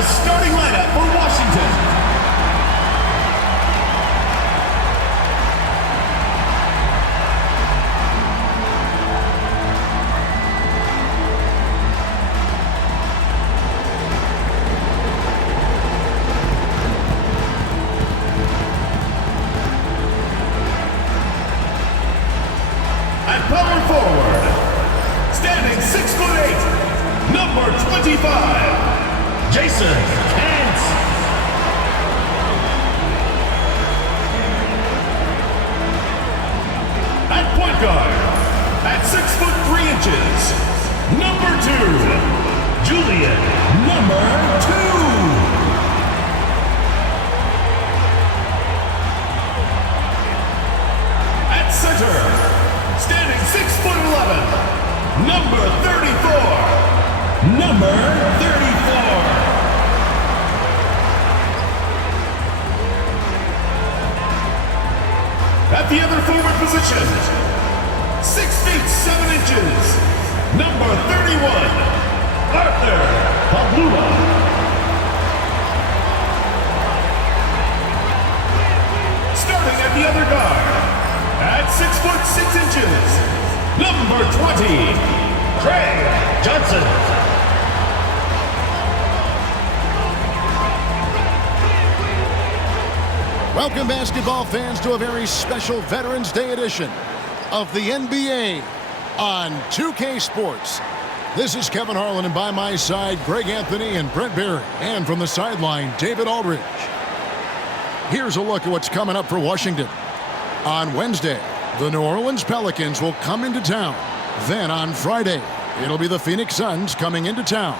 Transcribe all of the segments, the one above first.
the starting lineup for Washington. At power forward, standing 6'8", number 25, Jason Kent. At point guard, at 6'3", number 2, Julian, number 2. At center, standing 6'11", number 34. Number 34. At the other forward position, 6 feet 7 inches, number 31, Arthur Pabula. Starting at the other guard, at 6'6" number 20, Craig Johnson. Welcome, basketball fans, to a very special Veterans Day edition of the NBA on 2K Sports. This is Kevin Harlan, and by my side, Greg Anthony and Brent Barry. And from the sideline, David Aldridge. Here's a look at what's coming up for Washington. On Wednesday, the New Orleans Pelicans will come into town. Then on Friday, it'll be the Phoenix Suns coming into town.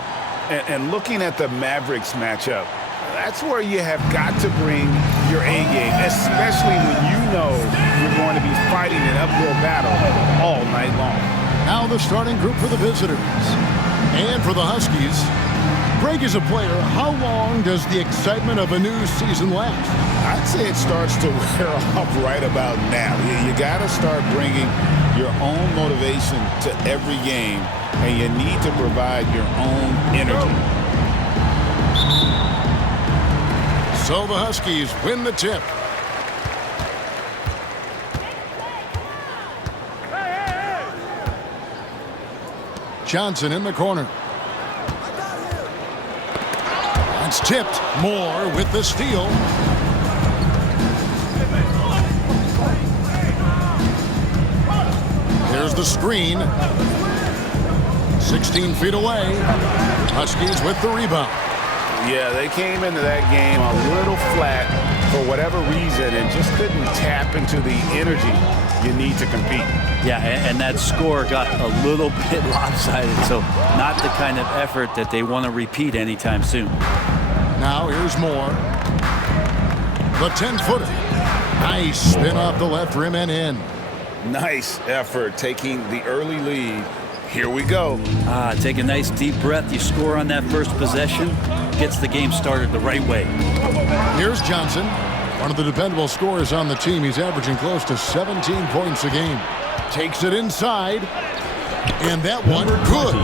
And looking at the Mavericks matchup, that's where you have got to bring your A game, especially when you know you're going to be fighting an uphill battle all night long. Now the starting group for the visitors. And for the Huskies, Greg is a player. How long does the excitement of a new season last? I'd say it starts to wear off right about now. You got to start bringing your own motivation to every game, and you need to provide your own energy. So the Huskies win the tip. Johnson in the corner. That's tipped. Moore with the steal. Here's the screen. 16 feet away. Huskies with the rebound. Yeah, they came into that game a little flat for whatever reason and just couldn't tap into the energy you need to compete. Yeah, and that score got a little bit lopsided, so not the kind of effort that they want to repeat anytime soon. Now here's Moore. The 10-footer. Nice spin off the left rim and in. Nice effort taking the early lead. Here we go. Take a nice deep breath. You score on that first possession. Gets the game started the right way. Here's Johnson, one of the dependable scorers on the team. He's averaging close to 17 points a game. Takes it inside, and that one good.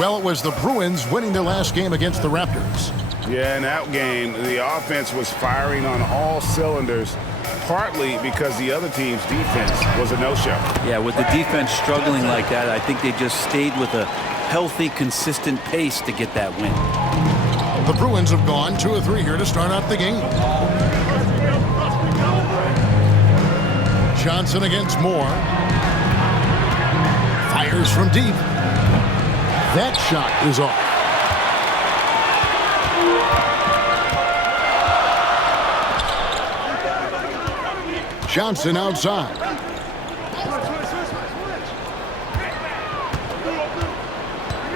Well, it was the Bruins winning their last game against the Raptors. Yeah, in that game, the offense was firing on all cylinders, partly because the other team's defense was a no-show. Yeah, with the defense struggling like that, I think they just stayed with a healthy, consistent pace to get that win. The Bruins have gone 2 of 3 here to start out the game. Johnson against Moore. Fires from deep. That shot is off. Johnson outside.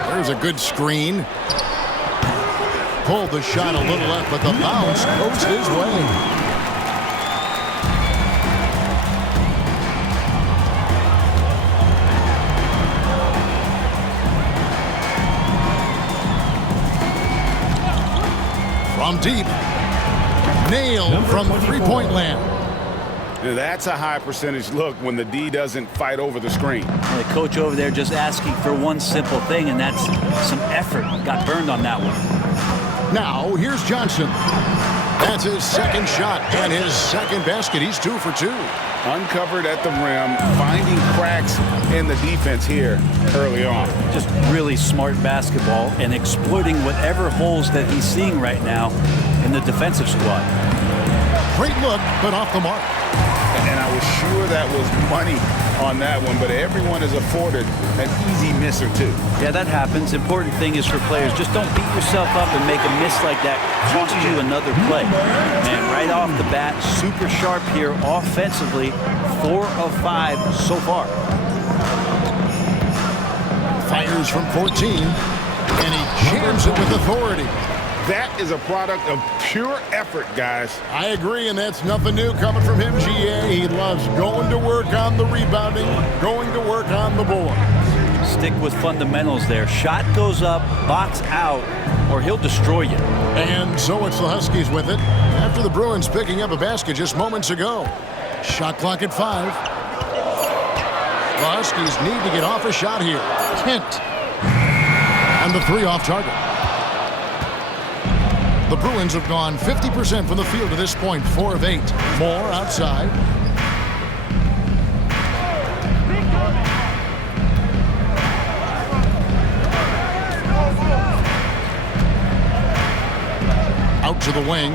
There's a good screen. Pulled the shot a little left, but the bounce goes his way. From deep. Nailed from three-point land. Now, that's a high percentage look when the D doesn't fight over the screen. And the coach over there just asking for one simple thing, and that's some effort. Got burned on that one. Now, here's Johnson. That's his second shot and his second basket. He's 2 for 2. Uncovered at the rim, finding cracks in the defense here early on. Just really smart basketball and exploiting whatever holes that he's seeing right now in the defensive squad. Great look, but off the mark. And I was sure that was money on that one, but everyone is afforded an easy miss or two. Yeah, that happens. Important thing is for players, just don't beat yourself up and make a miss like that cost you another play. Man, right off the bat, super sharp here offensively. 4 of 5 so far. Fires from 14, and he jams it with authority. That is a product of pure effort, guys. I agree, and that's nothing new coming from him, GA. He loves going to work on the rebounding, going to work on the board. Stick with fundamentals there. Shot goes up, box out, or he'll destroy you. And so it's the Huskies with it after the Bruins picking up a basket just moments ago. Shot clock at 5. The Huskies need to get off a shot here. Kent. And the 3 off target. The Bruins have gone 50% from the field to this point, 4 of 8. More outside. Out to the wing.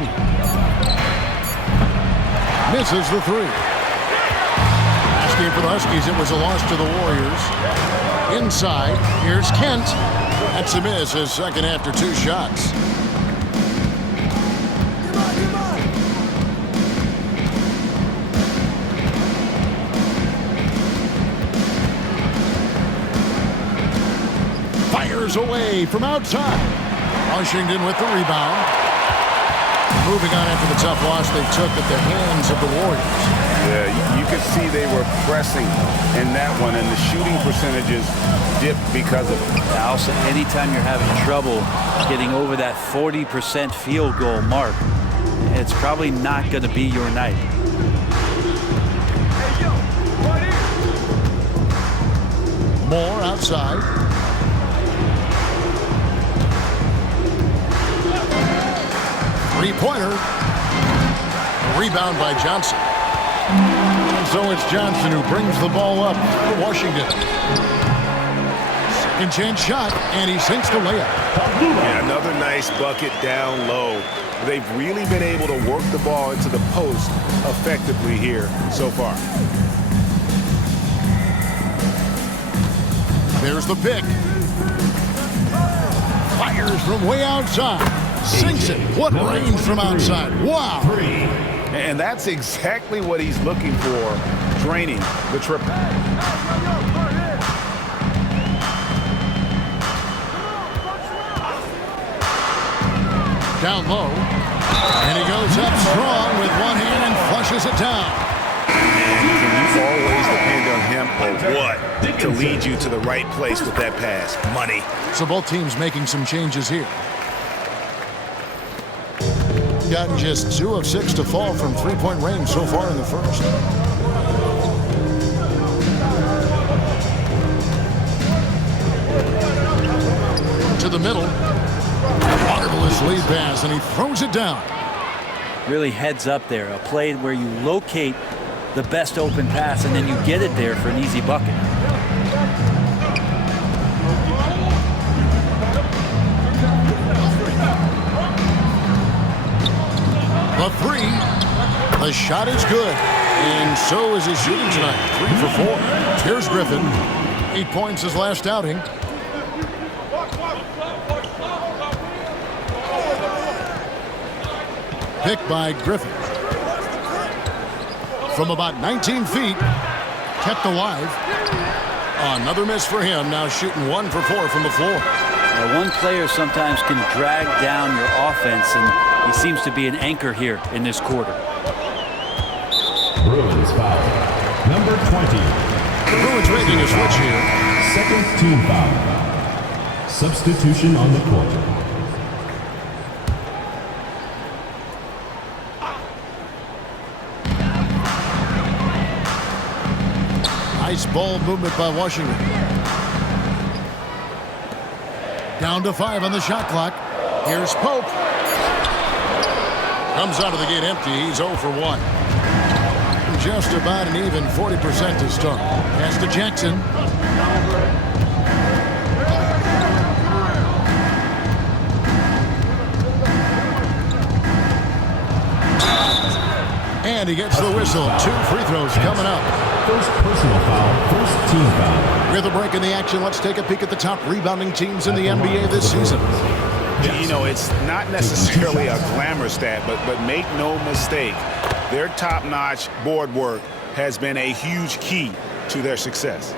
Misses the 3. Last game for the Huskies, it was a loss to the Warriors. Inside, here's Kent. That's a miss, his second after 2 shots. Fires away from outside. Washington with the rebound. Moving on after the tough loss they took at the hands of the Warriors. Yeah, you could see they were pressing in that one, and the shooting percentages dipped because of it. Also, anytime you're having trouble getting over that 40% field goal mark, it's probably not going to be your night. More outside. Three-pointer. Rebound by Johnson. And so it's Johnson who brings the ball up for Washington. Second chance shot, and he sinks the layup. Yeah, another nice bucket down low. They've really been able to work the ball into the post effectively here so far. There's the pick. Fires from way outside. Sinks it. What range from outside. Wow. And that's exactly what he's looking for, draining the triple. Down low. And he goes up strong with one hand and flushes it down. Can you always depend on him or what to lead you to the right place with that pass? Money. So both teams making some changes here. Gotten just 2 of 6 to fall from three-point range so far in the first. To the middle. Marvelous lead pass, and he throws it down. Really heads up there. A play where you locate the best open pass, and then you get it there for an easy bucket. The 3. The shot is good. And so is his shooting tonight. 3 for 4. Here's Griffin. 8 points his last outing. Picked by Griffin. From about 19 feet. Kept alive. Another miss for him. Now shooting 1 for 4 from the floor. Now, one player sometimes can drag down your offense, and he seems to be an anchor here in this quarter. Bruins foul. Number 20. The Bruins making a switch here. Second team foul. Substitution on the court. Nice ball movement by Washington. Down to 5 on the shot clock. Here's Pope. Comes out of the gate empty. He's 0 for 1. Just about an even 40% to start. Pass to Jackson. And he gets the whistle. 2 free throws coming up. First personal foul, first team foul. With a break in the action, let's take a peek at the top rebounding teams in the NBA this season. You know, it's not necessarily a glamour stat, but make no mistake, their top-notch board work has been a huge key to their success.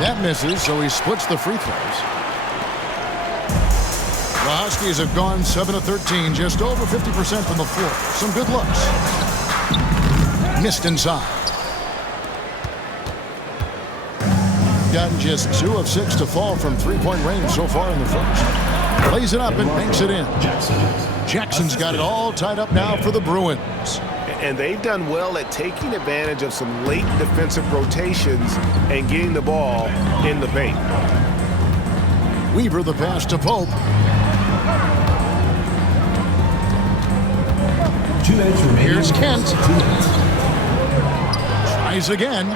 That misses, so he splits the free throws. The Huskies have gone 7 of 13, just over 50% from the floor. Some good looks. Missed inside. Gotten just 2 of 6 to fall from three-point range so far in the first. Plays it up and banks it in. Jackson's got it all tied up now for the Bruins. And they've done well at taking advantage of some late defensive rotations and getting the ball in the paint. Weaver the pass to Pope. 2 minutes remaining. Here's Kent. Tries again.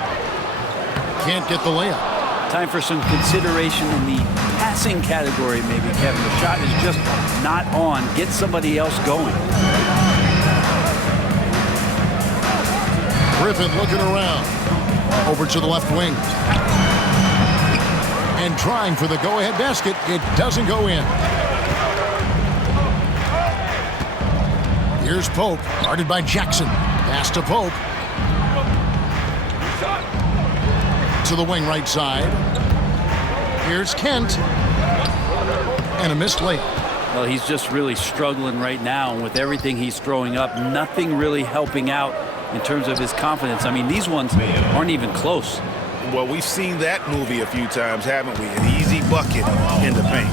Can't get the layup. Time for some consideration in the passing category, maybe, Kevin. The shot is just not on. Get somebody else going. Griffin looking around. Over to the left wing. And trying for the go-ahead basket. It doesn't go in. Here's Pope. Guarded by Jackson. Pass to Pope. To the wing right side. Here's Kent. And a missed layup. Well, he's just really struggling right now. And with everything he's throwing up, nothing really helping out in terms of his confidence. I mean, these ones aren't even close. Well, we've seen that movie a few times, haven't we? An easy bucket in the paint.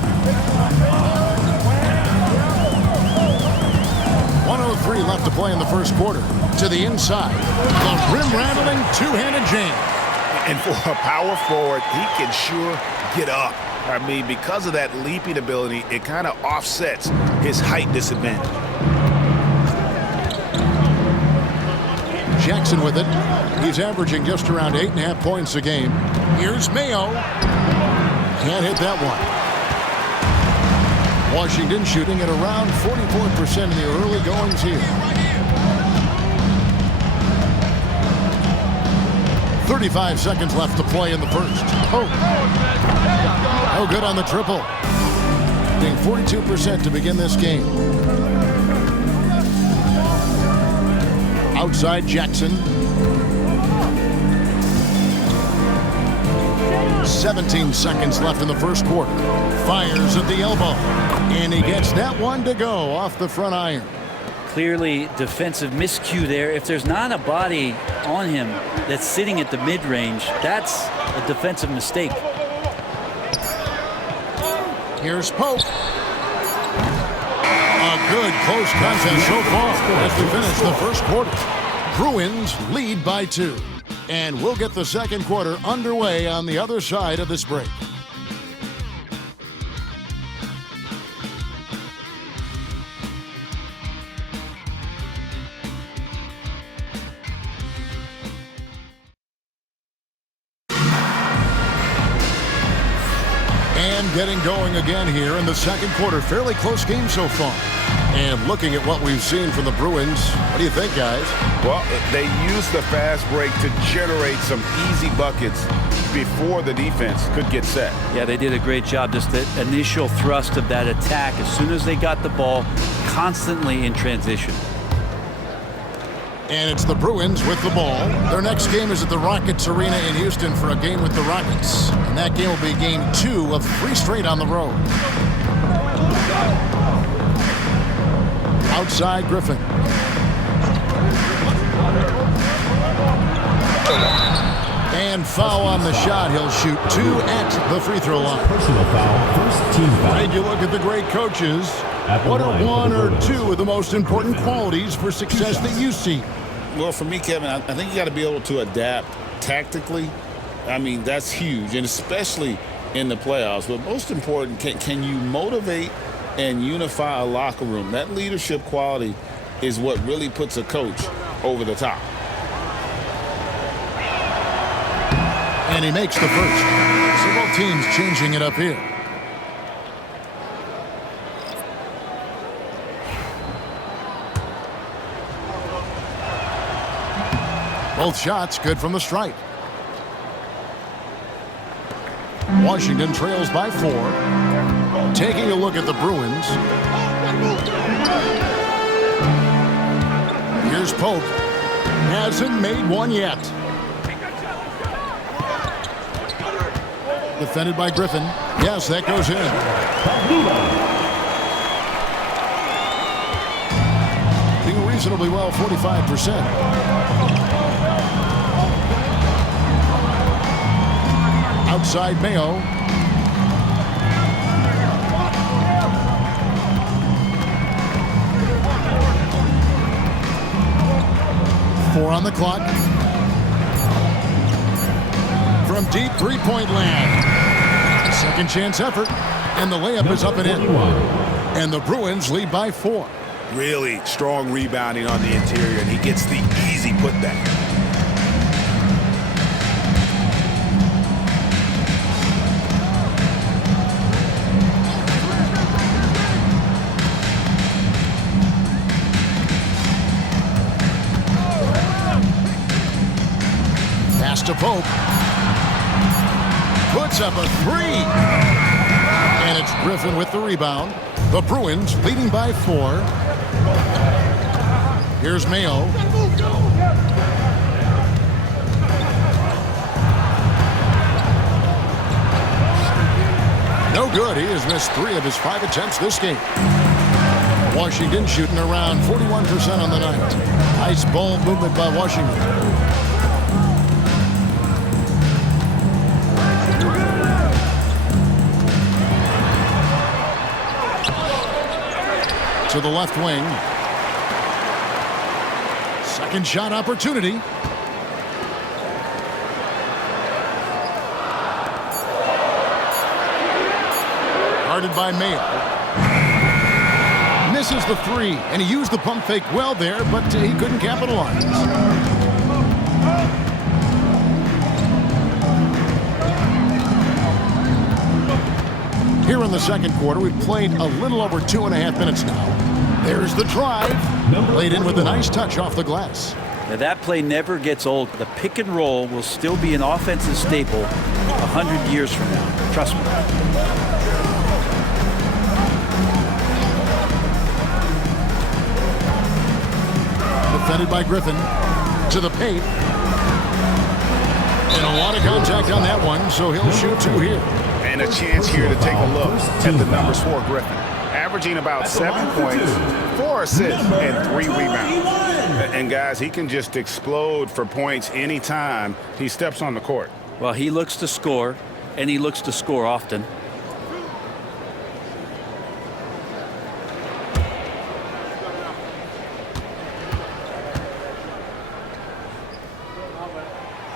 1:03 left to play in the first quarter. To the inside. The rim-rattling two-handed jam. And for a power forward, he can sure get up. I mean, because of that leaping ability, it kind of offsets his height disadvantage. Jackson with it. He's averaging just around 8.5 points a game. Here's Mayo. Can't hit that one. Washington shooting at around 44% in the early goings here. 35 seconds left to play in the first. Oh, no good on the triple. Being 42% to begin this game. Outside Jackson. 17 seconds left in the first quarter. Fires at the elbow. And he gets that one to go off the front iron. Clearly defensive miscue there. If there's not a body on him that's sitting at the mid-range, that's a defensive mistake. Here's Pope. A good close contest so far as we finish the first quarter. Bruins lead by 2. And we'll get the second quarter underway on the other side of this break. And getting going again here in the second quarter. Fairly close game so far. And looking at what we've seen from the Bruins, what do you think, guys? Well, they used the fast break to generate some easy buckets before the defense could get set. Yeah, they did a great job. Just the initial thrust of that attack, as soon as they got the ball, constantly in transition. And it's the Bruins with the ball. Their next game is at the Rockets Arena in Houston for a game with the Rockets. And that game will be game 2 of 3 straight on the road. Outside Griffin. And foul on the shot. He'll shoot 2 at the free throw line. Personal foul, first team foul. And you look at the great coaches. What are one or two of the most important qualities for success that you see? Well, for me, Kevin, I think you got to be able to adapt tactically. I mean, that's huge, and especially in the playoffs. But most important, can you motivate and unify a locker room? That leadership quality is what really puts a coach over the top. And he makes the first. So both teams changing it up here. Both shots good from the stripe. Washington trails by 4. Taking a look at the Bruins. Here's Pope. Hasn't made one yet. Defended by Griffin. Yes, that goes in. Doing reasonably well, 45%. Outside Mayo. Four on the clock. From deep three-point land. Second chance effort. And the layup is up and in. And the Bruins lead by 4. Really strong rebounding on the interior, and he gets the easy putback. To Pope. Puts up a 3. And it's Griffin with the rebound. The Bruins leading by 4. Here's Mayo. No good. He has missed 3 of his 5 attempts this game. Washington shooting around 41% on the night. Nice ball movement by Washington. To the left wing. Second shot opportunity. Guarded by Mayo. Misses the 3, and he used the pump fake well there, but he couldn't capitalize. Here in the second quarter, we've played a little over 2.5 minutes now. There's the drive. Laid in with a nice touch off the glass. Now that play never gets old. The pick and roll will still be an offensive staple 100 years from now. Trust me. Defended by Griffin. To the paint. And a lot of contact on that one, so he'll shoot 2 here. And a chance here to take a look at the numbers for Griffin. Averaging about 7 points, 4 assists, and 3 rebounds. And guys, he can just explode for points anytime he steps on the court. Well, he looks to score, and he looks to score often.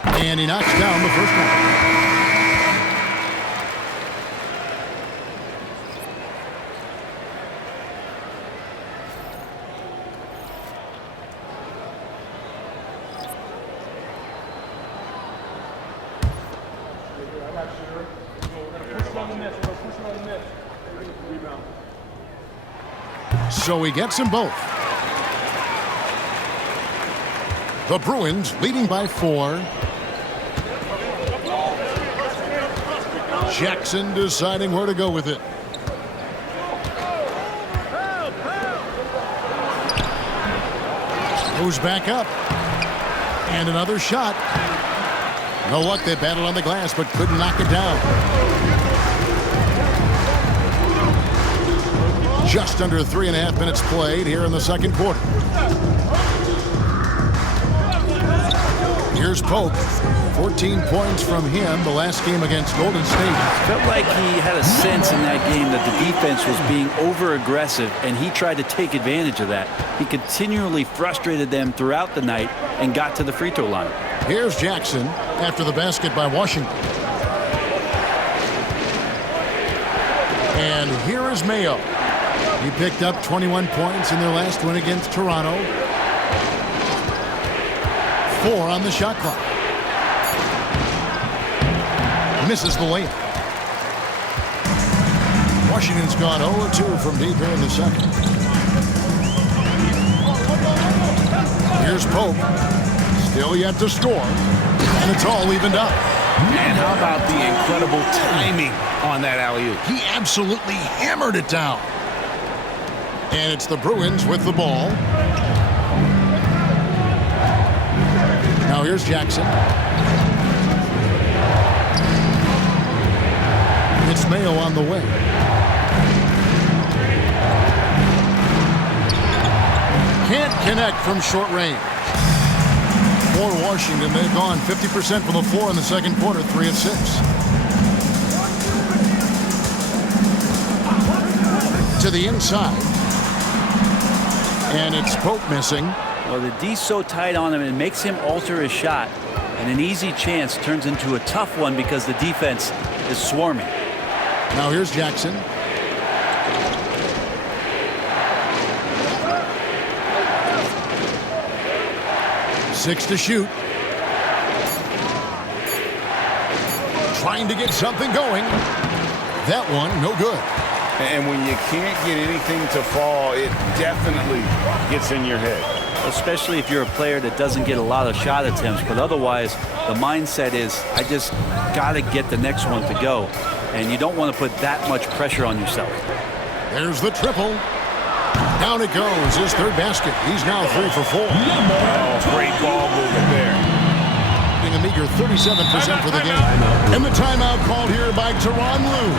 And he knocks down the first one. So he gets them both. The Bruins leading by 4. Jackson deciding where to go with it. Goes back up. And another shot. No luck. They battled on the glass but couldn't knock it down. Just under 3.5 minutes played here in the second quarter. Here's Pope. 14 points from him the last game against Golden State. Felt like he had a sense in that game that the defense was being over-aggressive, and he tried to take advantage of that. He continually frustrated them throughout the night and got to the free throw line. Here's Jackson after the basket by Washington. And here is Mayo. He picked up 21 points in their last win against Toronto. 4 on the shot clock. Misses the layup. Washington's gone 0-2 from deep here in the second. Here's Pope. Still yet to score. And it's all evened up. And how about the incredible timing on that alley-oop? He absolutely hammered it down. And it's the Bruins with the ball. Now here's Jackson. It's Mayo on the way. Can't connect from short range. For Washington, they've gone 50% from the floor in the second quarter, 3 of 6. To the inside. And it's Pope missing. Well, the D's so tight on him, it makes him alter his shot. And an easy chance turns into a tough one because the defense is swarming. Now here's Jackson. Six to shoot. Trying to get something going. That one, no good. And when you can't get anything to fall, it definitely gets in your head. Especially if you're a player that doesn't get a lot of shot attempts. But otherwise, the mindset is, I just got to get the next one to go. And you don't want to put that much pressure on yourself. There's the triple. Down it goes. His third basket. He's now 3 for 4. Oh, great ball movement there. A meager 37% for the game. And the timeout called here by Tyronn Lue.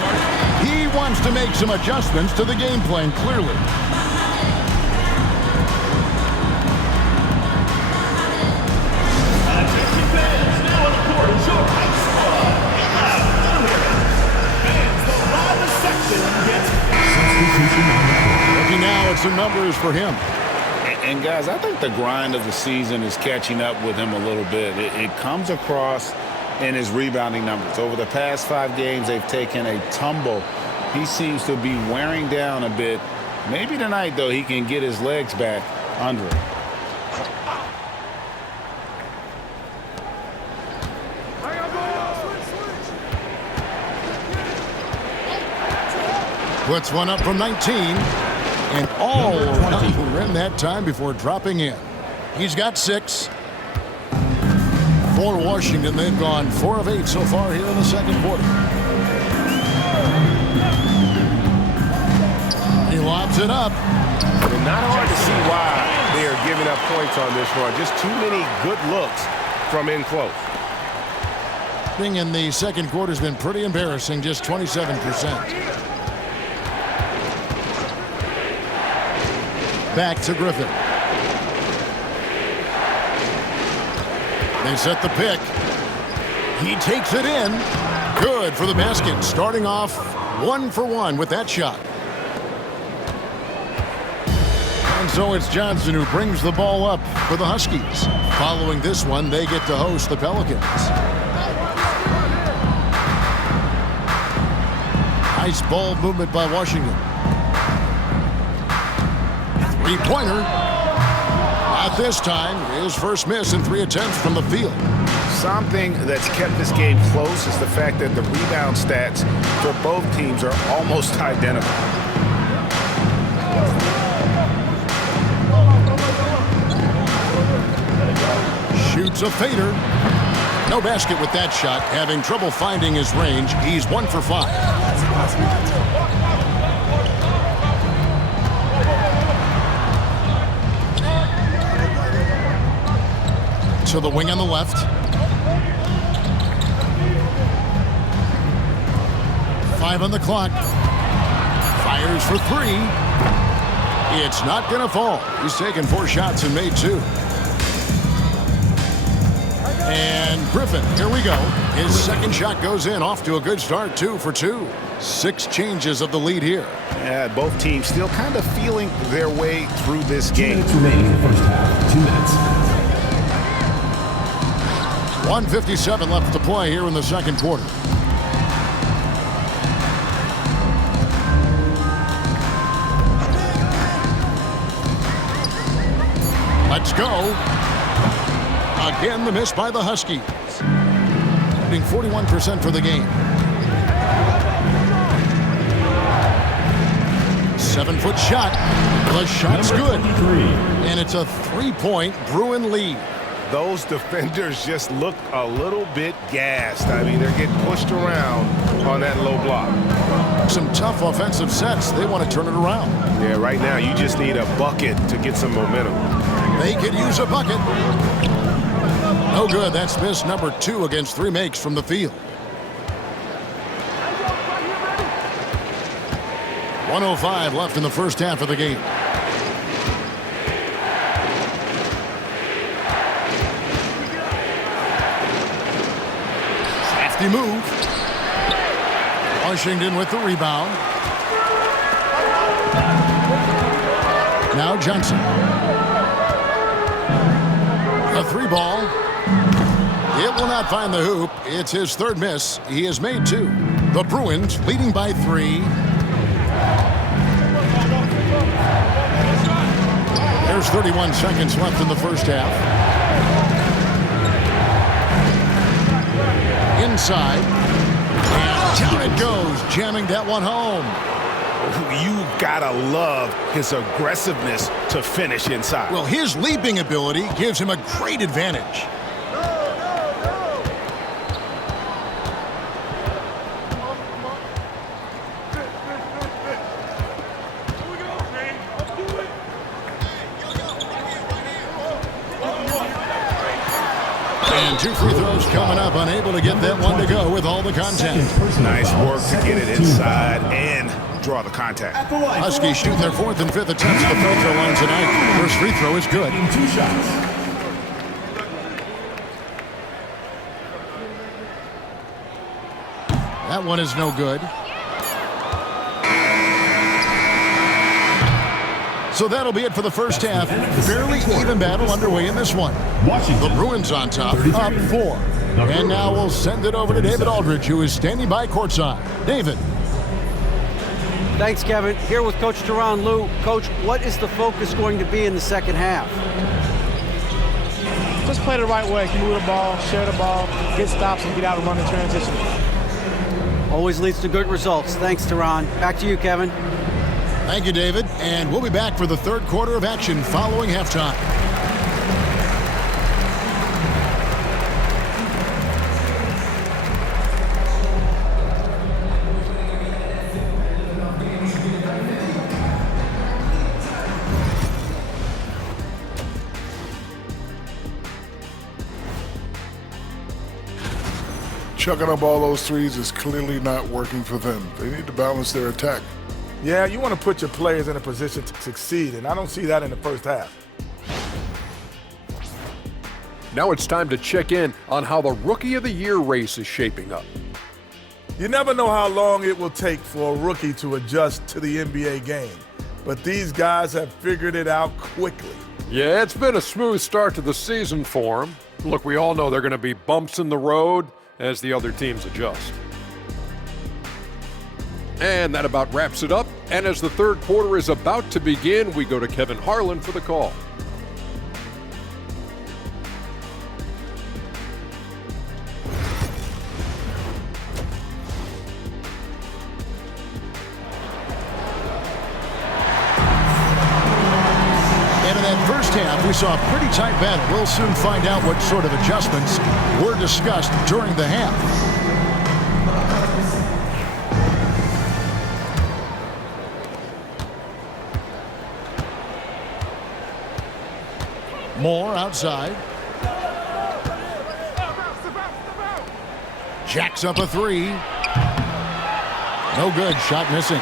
He wants to make some adjustments to the game plan, clearly. Looking now at some numbers for him. And guys, I think the grind of the season is catching up with him a little bit. It comes across in his rebounding numbers. Over the past 5 games, they've taken a tumble. He seems to be wearing down a bit. Maybe tonight, though, he can get his legs back under him. Puts one up from 19. And all ran that time before dropping in. He's got 6. For Washington, they've gone 4 of 8 so far here in the second quarter. He lobs it up. And not hard to see why they are giving up points on this run. Just too many good looks from in close. In the second quarter has been pretty embarrassing, just 27%. Back to Griffin. They set the pick. He takes it in. Good for the basket. Starting off 1 for 1 with that shot. And so it's Johnson who brings the ball up for the Huskies. Following this one, they get to host the Pelicans. Nice ball movement by Washington. 3-pointer. Not this time. His first miss in 3 attempts from the field. Something that's kept this game close is the fact that the rebound stats for both teams are almost identical. Shoots a fader. No basket with that shot. Having trouble finding his range. He's 1 for 5. To the wing on the left. Five on the clock. Fires for 3. It's not going to fall. He's taken 4 shots and made 2. And Griffin, here we go. His second shot goes in, off to a good start, 2 for 2. 6 changes of the lead here. Yeah, both teams still kind of feeling their way through this game. 2 minutes remaining in the first half. 2 minutes. 1:57 left to play here in the second quarter. Let's go. Again, the miss by the Huskies. Shooting 41% for the game. 7-foot shot. The shot's good. And it's a 3-point Bruin lead. Those defenders just look a little bit gassed. I mean, they're getting pushed around on that low block. Some tough offensive sets. They want to turn it around. Yeah, right now you just need a bucket to get some momentum. They could use a bucket. No good. That's miss number 2 against 3 makes from the field. 1:05 left in the first half of the game. Crafty move. Washington with the rebound. Now Johnson. A 3-ball. It will not find the hoop. It's his 3rd miss. He has made 2. The Bruins leading by 3. There's 31 seconds left in the first half. Inside. And down it goes, jamming that one home. You gotta love his aggressiveness to finish inside. Well, his leaping ability gives him a great advantage. And 2 free throws coming up, unable to get that one to go with all the contact. Nice work to get it inside and draw the contact. Huskies shooting their 4th and 5th attempts at the free throw line tonight. First free throw is good. 2 shots. That one is no good. So that'll be it for the first half. Fairly even battle underway in this one. The Bruins on top, up 4. And now we'll send it over to David Aldridge, who is standing by courtside. David. Thanks, Kevin. Here with Coach Teron. Lou, Coach, what is the focus going to be in the second half? Just play the right way. Move the ball, share the ball, get stops, and get out and run in transition. Always leads to good results. Thanks, Teron. Back to you, Kevin. Thank you, David. And we'll be back for the third quarter of action following halftime. Chucking up all those threes is clearly not working for them. They need to balance their attack. Yeah, you want to put your players in a position to succeed, and I don't see that in the first half. Now it's time to check in on how the Rookie of the Year race is shaping up. You never know how long it will take for a rookie to adjust to the NBA game, but these guys have figured it out quickly. Yeah, it's been a smooth start to the season for them. Look, we all know there are going to be bumps in the road as the other teams adjust. And that about wraps it up. And as the third quarter is about to begin, we go to Kevin Harlan for the call. And in that first half, we saw a pretty tight battle. We'll soon find out what sort of adjustments were discussed during the half. Moore outside. Jacks up a 3. No good. Shot missing.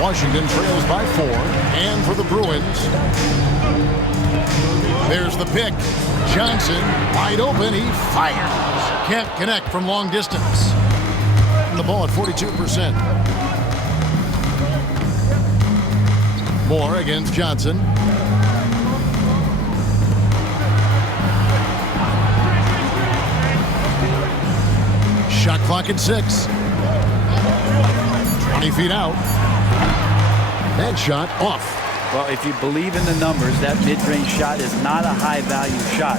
Washington trails by 4. And for the Bruins, there's the pick. Johnson, wide open. He fires. Can't connect from long distance. The ball at 42%. Moore against Johnson. Shot clock at 6. 20 feet out. That shot off. Well, if you believe in the numbers, that mid-range shot is not a high-value shot,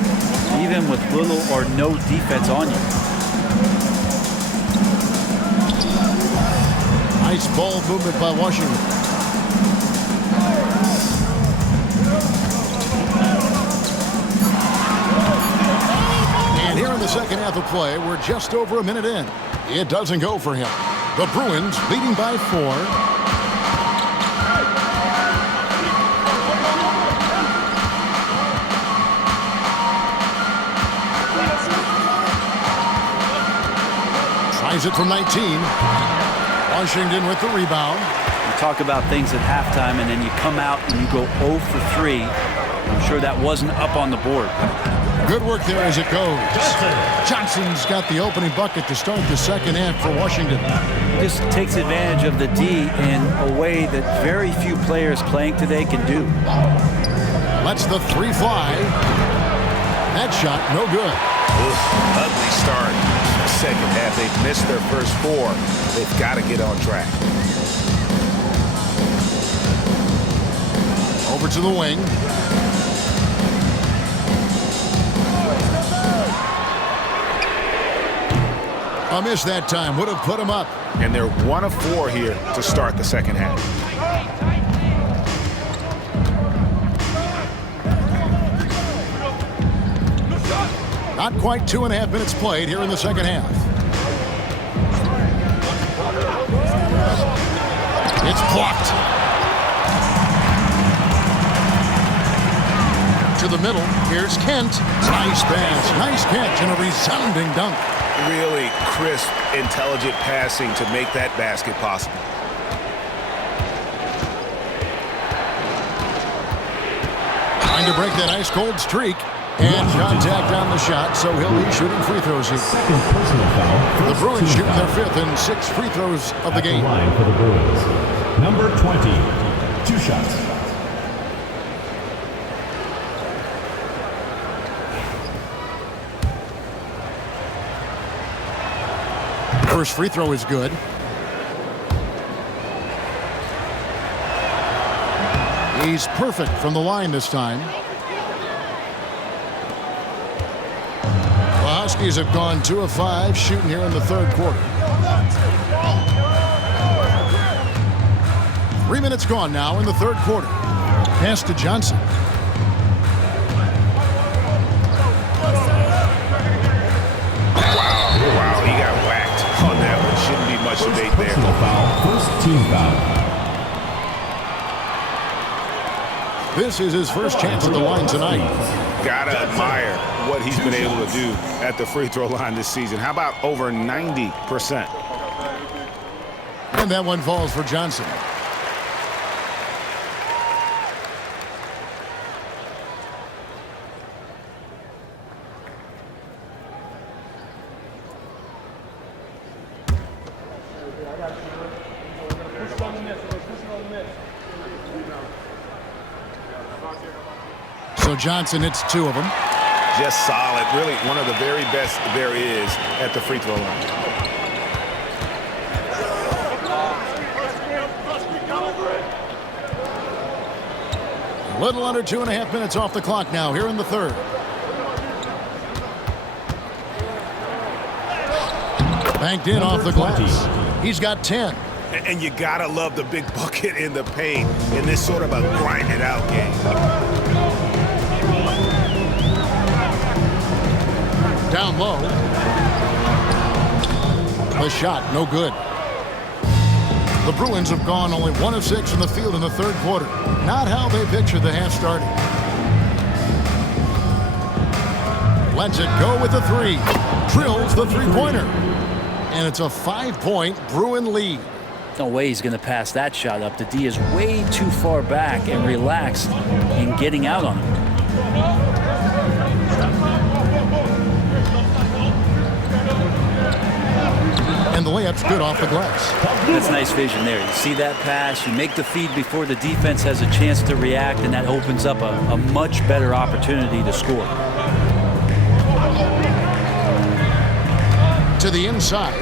even with little or no defense on you. Nice ball movement by Washington. And here in the second half of play, we're just over a minute in. It doesn't go for him. The Bruins leading by 4. Tries it from 19. Washington with the rebound. You talk about things at halftime, and then you come out and you go 0 for 3. I'm sure that wasn't up on the board. Good work there as it goes. Johnson's got the opening bucket to start the second half for Washington. Just takes advantage of the D in a way that very few players playing today can do. Lets the 3 fly. That shot, no good. Ugly start. Second half, they've missed their first 4. They've got to get on track. Over to the wing. A miss that time would have put him up. And they're 1 of 4 here to start the second half. Not quite 2.5 minutes played here in the second half. It's blocked. To the middle. Here's Kent. Nice pass. Nice catch and a resounding dunk. Really crisp, intelligent passing to make that basket possible. Trying to break that ice-cold streak. And contact on the shot, so he'll be shooting free throws here. Second personal foul. The Bruins shoot their 5th and 6th free throws of the game. Line for the Bruins. Number 20. 2 shots. First free throw is good. He's perfect from the line this time. The Huskies have gone 2 of 5 shooting here in the third quarter. 3 minutes gone now in the third quarter. Pass to Johnson. Wow, he got whacked on that one. Shouldn't be much debate there. Personal foul. First team foul. This is his first chance at the line tonight. Gotta admire what he's been able to do at the free throw line this season. How about over 90%? And that one falls for Johnson. So Johnson hits 2 of them. Just solid. Really one of the very best there is at the free throw line. A little under 2.5 minutes off the clock now here in the third. Banked in off the glass. He's got 10. And you gotta love the big bucket in the paint in this sort of a grind it out game. Down low. The shot, no good. The Bruins have gone only 1 of 6 from the field in the third quarter. Not how they pictured the half starting. Lets it go with the 3. Drills the 3-pointer. And it's a 5-point Bruin lead. No way he's going to pass that shot up. The D is way too far back and relaxed in getting out on him. And the layup's good off the glass. That's nice vision there. You see that pass, you make the feed before the defense has a chance to react, and that opens up a much better opportunity to score. To the inside.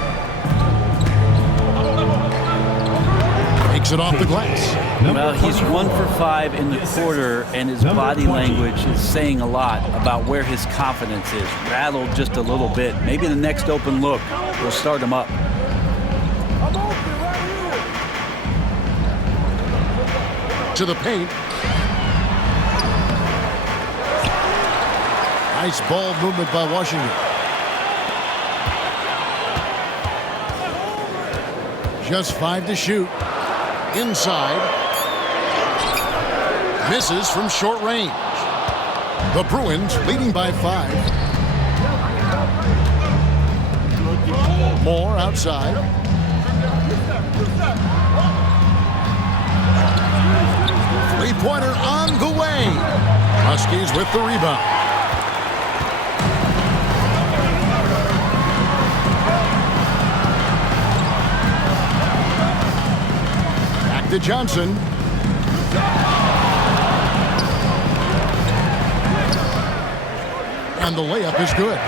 Takes it off the glass. Well, he's 1 for 5 in the quarter, and his body language is saying a lot about where his confidence is. Rattled just a little bit. Maybe the next open look will start him up. To the paint. Nice ball movement by Washington. Just 5 to shoot. Inside. Misses from short range. The Bruins leading by 5. More outside. Three-pointer on the way. Huskies with the rebound. Back to Johnson. And the layup is good.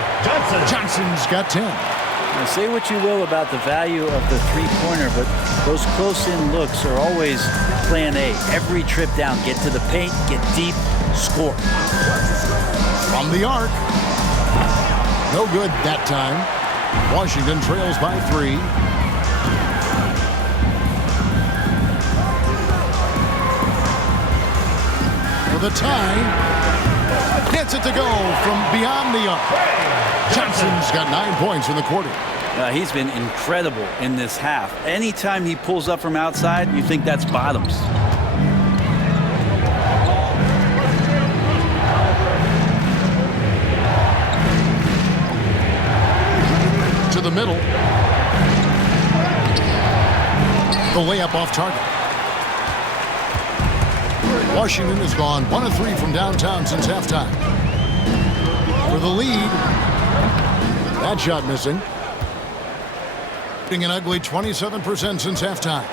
Johnson's got 10. Now, say what you will about the value of the three-pointer, but those close-in looks are always plan A. Every trip down, get to the paint, get deep, score. From the arc. No good that time. Washington trails by 3. For the tie. Gets it to go from beyond the arc. Johnson's got 9 points in the quarter. He's been incredible in this half. Anytime he pulls up from outside, you think that's bottoms. To the middle. The layup off target. Washington has gone 1 of 3 from downtown since halftime. For the lead. That shot missing. An ugly 27% since halftime.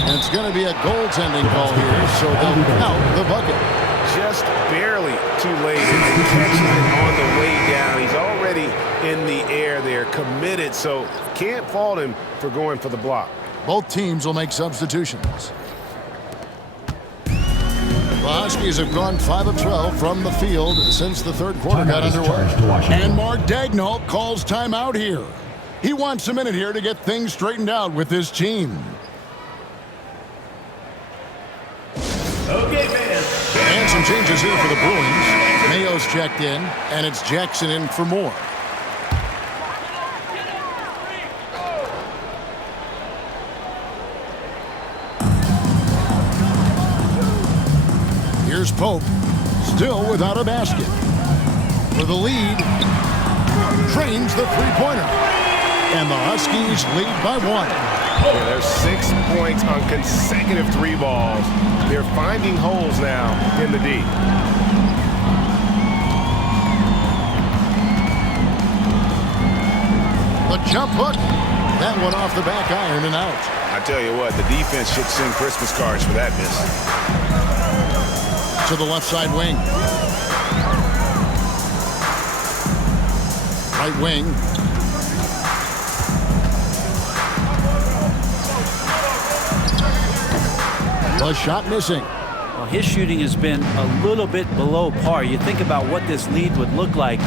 And it's going to be a goaltending call here, so they'll count the bucket. Just barely too late. He catches it on the way down. He's already in the air there, committed, so can't fault him for going for the block. Both teams will make substitutions. The Huskies have gone 5 of 12 from the field since the third quarter got underway. And Mark Daigneault calls timeout here. He wants a minute here to get things straightened out with his team. Okay, man. And some changes here for the Bruins. Mayo's checked in, and it's Jackson in for more. Here's Pope, still without a basket. For the lead, trains the three-pointer. And the Huskies lead by 1. Yeah, there's 6 points on consecutive 3 balls. They're finding holes now in the D. The jump hook. That one off the back iron and out. I tell you what, the defense should send Christmas cards for that miss. To the left side wing. Right wing. The shot missing. Well, his shooting has been a little bit below par. You think about what this lead would look like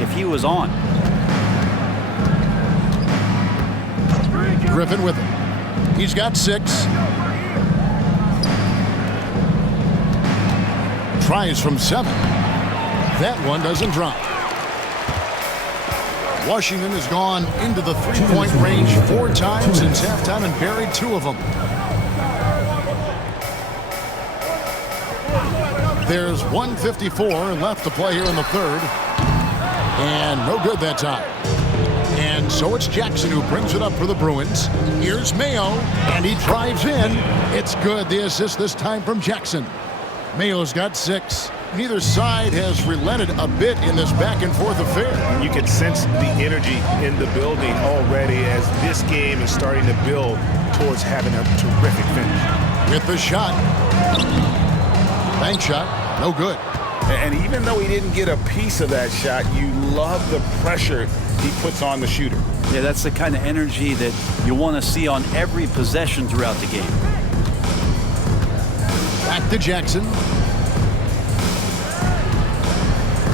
if he was on. Griffin with it. He's got 6. Tries from 7. That one doesn't drop. Washington has gone into the three-point range 4 times since halftime and buried 2 of them. There's 1:54 left to play here in the third. And no good that time. And So it's Jackson who brings it up for the Bruins. Here's Mayo, and he drives in. It's good. The assist this time from Jackson. Mayo's got 6. Neither side has relented a bit in this back-and-forth affair. You can sense the energy in the building already as this game is starting to build towards having a terrific finish. With the shot. Bank shot. No good. And even though he didn't get a piece of that shot, you love the pressure he puts on the shooter. Yeah, that's the kind of energy that you want to see on every possession throughout the game. Back to Jackson.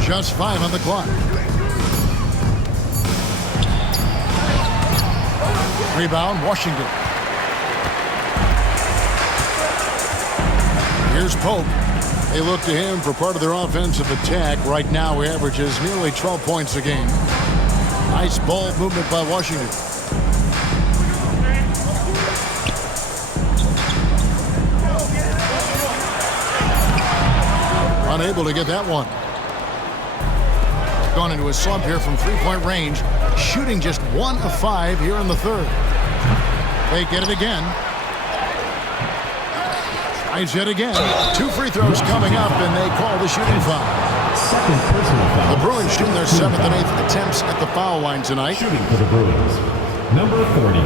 Just 5 on the clock. Rebound, Washington. Here's Pope. They look to him for part of their offensive attack. Right now, he averages nearly 12 points a game. Nice ball movement by Washington. Unable to get that one. Gone into a slump here from three-point range. Shooting just 1 of 5 here in the third. They get it again. Tries yet again. 2 free throws coming up, and they call the shooting foul. Second personal foul. The Bruins shooting their 7th and 8th attempts at the foul line tonight. Shooting for the Bruins. Number 40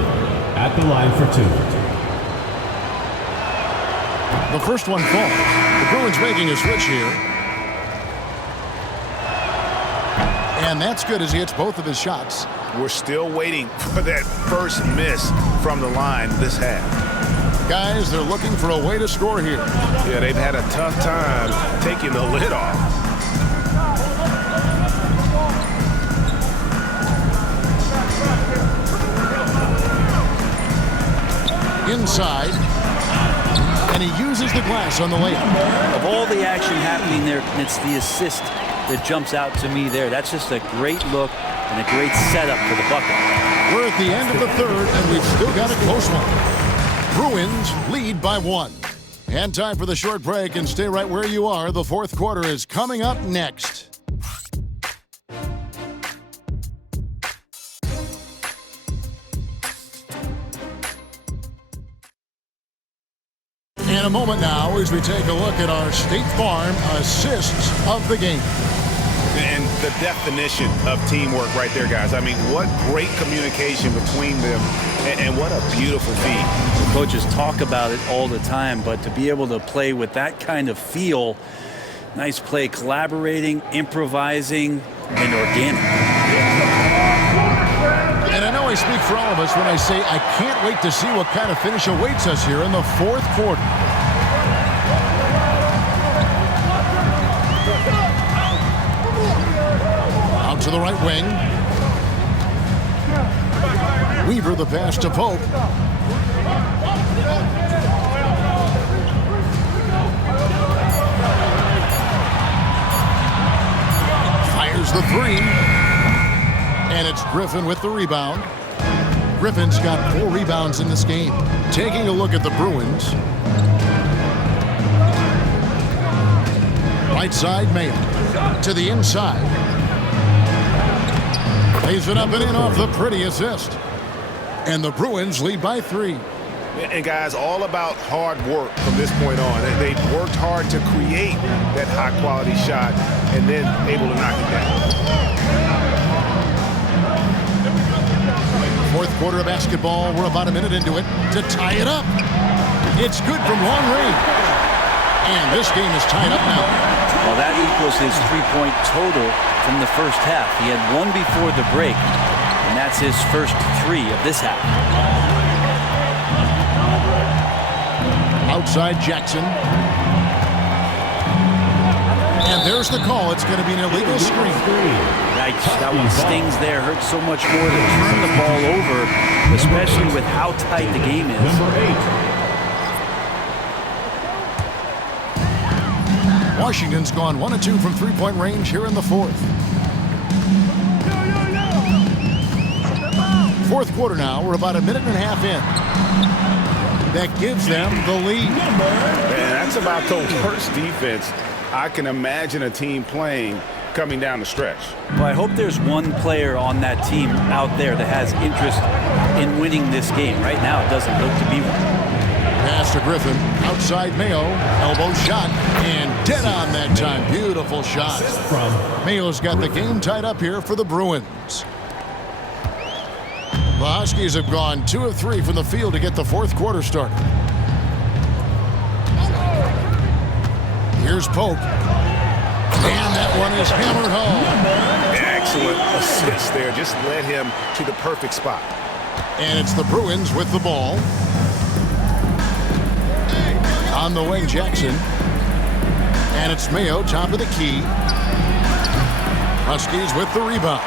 at the line for 2. The first one falls. The Bruins making a switch here. And that's good as he hits both of his shots. We're still waiting for that first miss from the line this half. Guys, they're looking for a way to score here. Yeah, they've had a tough time taking the lid off. Inside. And he uses the glass on the layup. Of all the action happening there, it's the assist that jumps out to me there. That's just a great look and a great setup for the bucket. We're at the end of the third, and we've still got a close one. Bruins lead by 1. And time for the short break, and stay right where you are. The fourth quarter is coming up next. In a moment now, as we take a look at our State Farm assists of the game. And the definition of teamwork right there, guys. I mean, what great communication between them, and what a beautiful feat. The coaches talk about it all the time, but to be able to play with that kind of feel, nice play, collaborating, improvising, and organic. And I know I speak for all of us when I say I can't wait to see what kind of finish awaits us here in the fourth quarter. Out to the right wing. Weaver the pass to Pope. Fires the 3. And it's Griffin with the rebound. Griffin's got 4 rebounds in this game. Taking a look at the Bruins. Right side, Mayo. To the inside. Lays it up and in off the pretty assist. And the Bruins lead by 3. And guys, all about hard work from this point on. They've worked hard to create that high-quality shot and then able to knock it down. Fourth quarter of basketball. We're about a minute into it to tie it up. It's good from long range. And this game is tied up now. Well, that equals his 3-point total from the first half. He had 1 before the break, and that's his first 3 of this half. Outside Jackson. And there's the call. It's going to be an illegal screen. That one stings there. Hurts so much more to turn the ball over, especially with how tight the game is. Number 8. Washington's gone 1 of 2 from three-point range here in the fourth. Fourth quarter now. We're about a minute and a half in. That gives them the lead. Man, that's about the worst defense I can imagine a team playing coming down the stretch. Well, I hope there's one player on that team out there that has interest in winning this game. Right now, it doesn't look to be one. Pass to Griffin. Outside Mayo. Elbow shot. And dead on that time. Beautiful shot. Mayo's got the game tied up here for the Bruins. The Huskies have gone 2 of 3 from the field to get the fourth quarter started. Here's Pope. And that one is hammered home. Excellent assist there. Just led him to the perfect spot. And it's the Bruins with the ball. On the wing, Jackson. And it's Mayo, top of the key. Huskies with the rebound.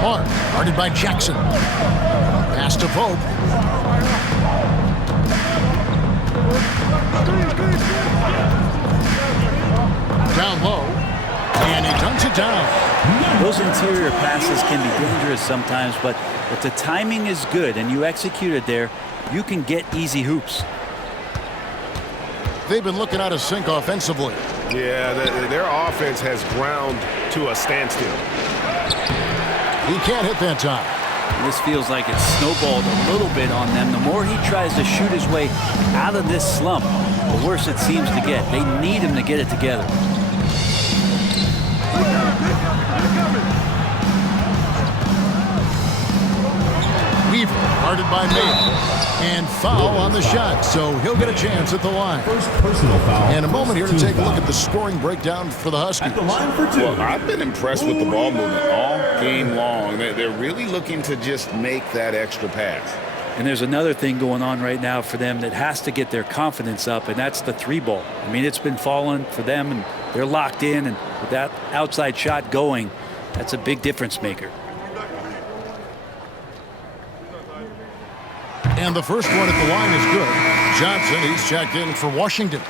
Hart, guarded by Jackson. Pass to Pope. Down low. And he dunks it down. Those interior passes can be dangerous sometimes, but if the timing is good and you execute it there, you can get easy hoops. They've been looking out of sync offensively. Yeah, their offense has ground to a standstill. He can't hit that time. This feels like it's snowballed a little bit on them. The more he tries to shoot his way out of this slump, the worse it seems to get. They need him to get it together. Weaver, guarded by Mayo. And foul on the shot, so he'll get a chance at the line. First personal foul. And a moment here to take a look at the scoring breakdown for the Huskies. At the line for 2. Well, I've been impressed with the ball movement all game long. They're really looking to just make that extra pass. And there's another thing going on right now for them that has to get their confidence up, and that's the 3-ball. I mean, it's been falling for them, and they're locked in, and with that outside shot going, that's a big difference maker. And the first one at the line is good. Johnson, he's checked in for Washington.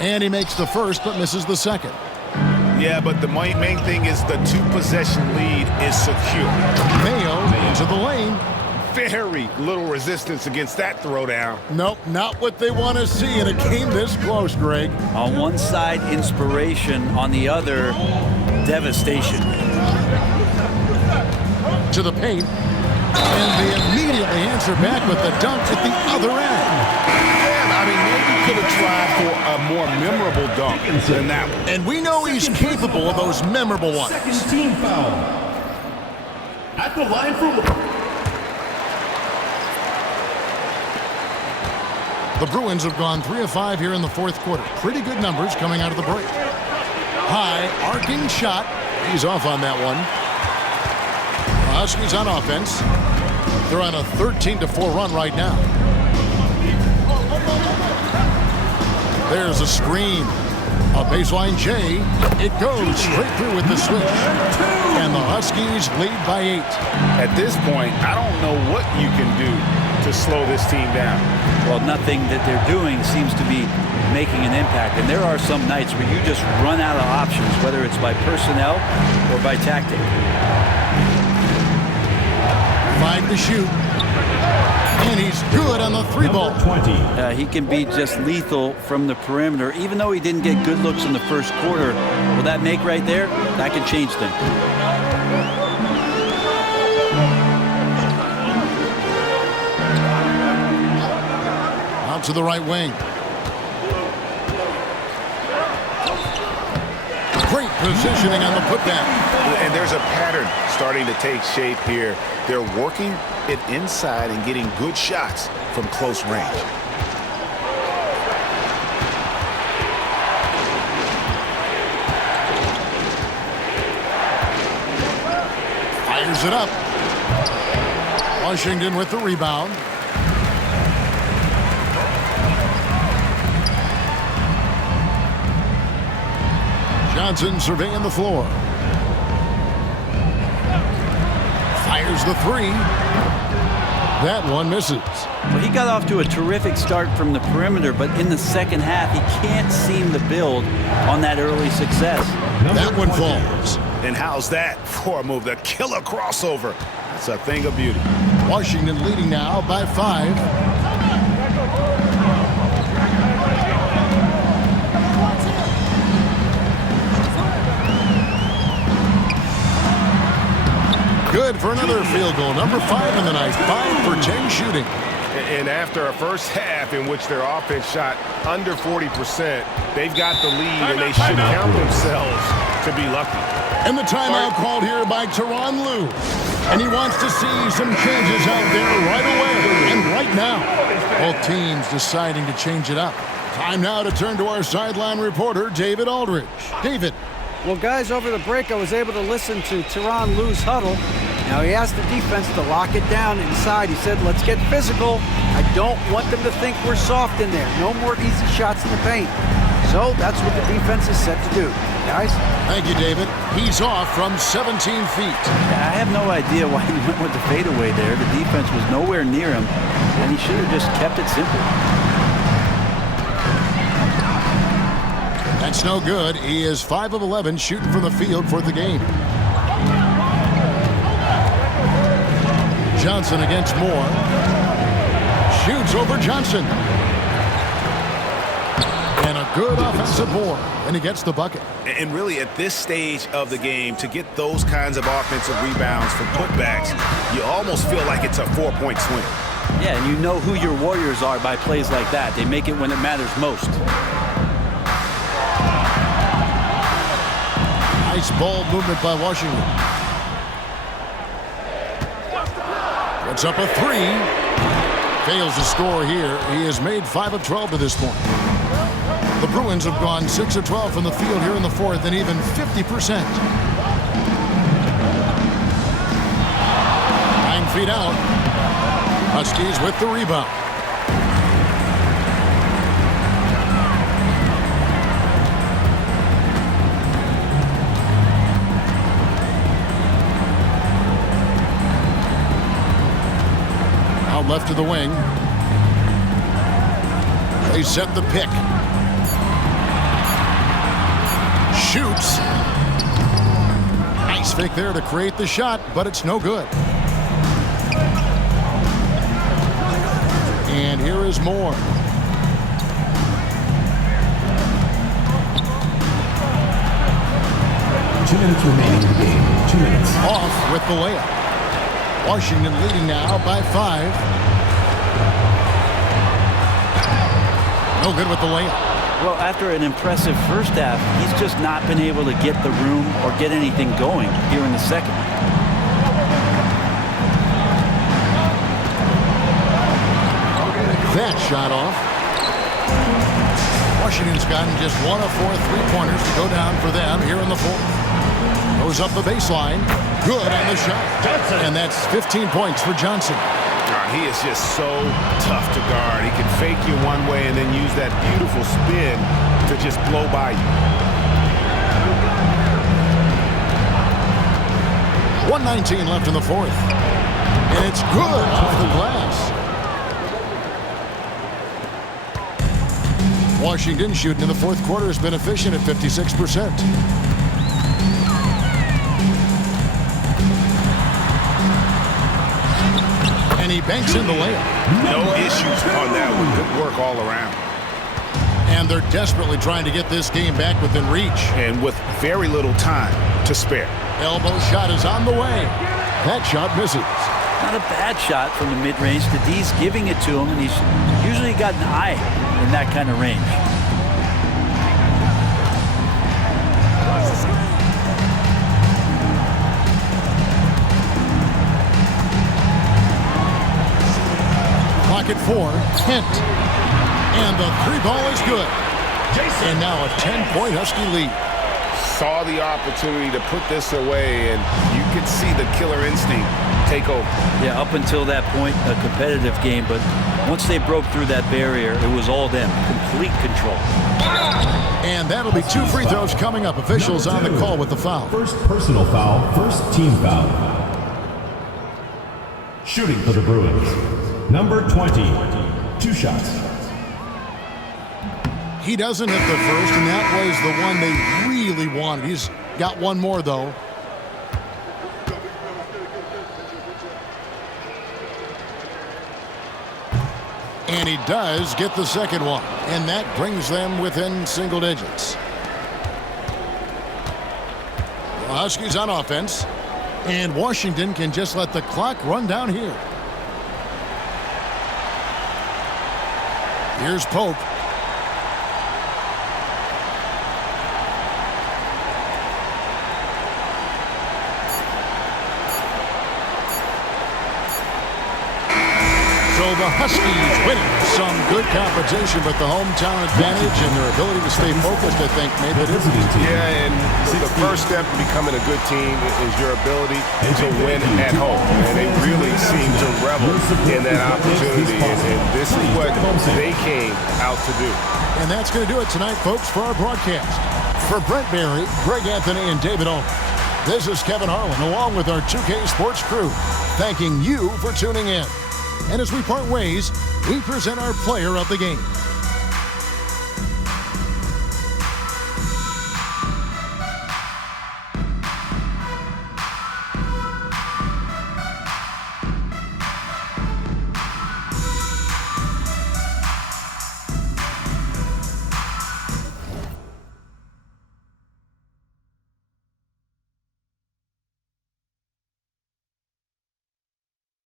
And he makes the first, but misses the second. Yeah, but the main thing is the 2-possession lead is secure. Mayo into the lane. Very little resistance against that throwdown. Nope, not what they want to see in a game this close, Greg. On one side, inspiration. On the other, devastation. To the paint. And they immediately answer back with the dunk at the other end. I mean, maybe could have tried for a more memorable dunk than that one. And we know he's capable of those memorable ones. Second team foul. At the line for 1. The Bruins have gone 3 of 5 here in the fourth quarter. Pretty good numbers coming out of the break. High, arcing shot. He's off on that one. The Huskies on offense. They're on a 13-4 run right now. There's a screen. A baseline J. It goes straight through with the switch. And the Huskies lead by 8. At this point, I don't know what you can do to slow this team down. Well, nothing that they're doing seems to be making an impact. And there are some nights where you just run out of options, whether it's by personnel or by tactic. 5 to shoot. And he's good on the 3-ball. 20. He can be just lethal from the perimeter. Even though he didn't get good looks in the first quarter, will that make right there? That can change things. Out to the right wing. Great positioning on the putback. And there's a pattern starting to take shape here. They're working it inside and getting good shots from close range. Fires it up. Washington with the rebound. Johnson surveying the floor. Fires the 3. That one misses. Well, he got off to a terrific start from the perimeter, but in the second half, he can't seem to build on that early success. That one falls. And how's that for a move? The killer crossover. That's a thing of beauty. Washington leading now by 5. Good for another field goal. Number 5 in the night. 5 for 10 shooting. And after a first half in which their offense shot under 40%, they've got the lead, and they should count themselves to be lucky. And the timeout called here by Tyronn Lue. And he wants to see some changes out there right away and right now. Both teams deciding to change it up. Time now to turn to our sideline reporter, David Aldridge. David. Well, guys, over the break, I was able to listen to Tyronn Lue's huddle. Now, he asked the defense to lock it down inside. He said, let's get physical. I don't want them to think we're soft in there. No more easy shots in the paint. So that's what the defense is set to do. Guys? Thank you, David. He's off from 17 feet. I have no idea why he went with the fadeaway there. The defense was nowhere near him, and he should have just kept it simple. That's no good. He is 5 of 11 shooting from the field for the game. Johnson against Moore. Shoots over Johnson. And a good offensive board. And he gets the bucket. And really, at this stage of the game, to get those kinds of offensive rebounds for putbacks, you almost feel like it's a 4-point swing. Yeah, and you know who your Warriors are by plays like that. They make it when it matters most. Nice ball movement by Washington. Puts up a 3. Fails to score here. He has made 5 of 12 to this point. The Bruins have gone 6 of 12 from the field here in the fourth, and even 50%. 9 feet out. Huskies with the rebound. Out left to the wing. They set the pick. Shoots. Nice fake there to create the shot, but it's no good. And here is Moore. Two minutes remaining in the game. 2 minutes. Off with the layup. Washington leading now by 5. No good with the layup. Well, after an impressive first half, he's just not been able to get the room or get anything going here in the second. That shot off. Washington's gotten just 1 of 4 3-pointers to go down for them here in the fourth. Goes up the baseline. Good on the shot. And that's 15 points for Johnson. He is just so tough to guard. He can fake you one way and then use that beautiful spin to just blow by you. 1:19 left in the fourth. And it's good off the glass. Washington shooting in the fourth quarter has been efficient at 56%. And he banks in the layup. No issues on that one. Good work all around. And they're desperately trying to get this game back within reach. And with very little time to spare. Elbow shot is on the way. That shot misses. Not a bad shot from the mid-range. The D's giving it to him, and he's usually got an eye in that kind of range. Clock at 4. Kent. And the 3 ball is good. And now a 10-point Husky lead. Saw the opportunity to put this away, and you could see the killer instinct take over. Yeah, up until that point, a competitive game, but once they broke through that barrier, it was all them. Complete control. And that'll be 2 free throws coming up. Officials on the call with the foul. First personal foul, first team foul. Shooting for the Bruins, number 20, 2 shots. He doesn't hit the first, and that was the one they really wanted. He's got one more, though. And he does get the second one, and that brings them within single digits. The Huskies on offense, and Washington can just let the clock run down here. Here's Pope. So the Huskies winning. Some good competition, but the hometown advantage and their ability to stay focused, I think, made the difference. Yeah, and the first step to becoming a good team is your ability to win at home. And they really seem to revel in that opportunity, and this is what they came out to do. And that's going to do it tonight, folks, for our broadcast. For Brent Barry, Greg Anthony, and David Owen, this is Kevin Harlan, along with our 2K Sports crew, thanking you for tuning in. And as we part ways, we present our player of the game.